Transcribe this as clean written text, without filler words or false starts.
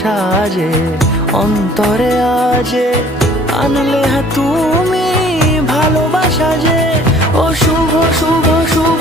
সাজে অন্তরে আজে আনলে তুমি ভালোবাসা যে। ও শুভ শুভ শুভ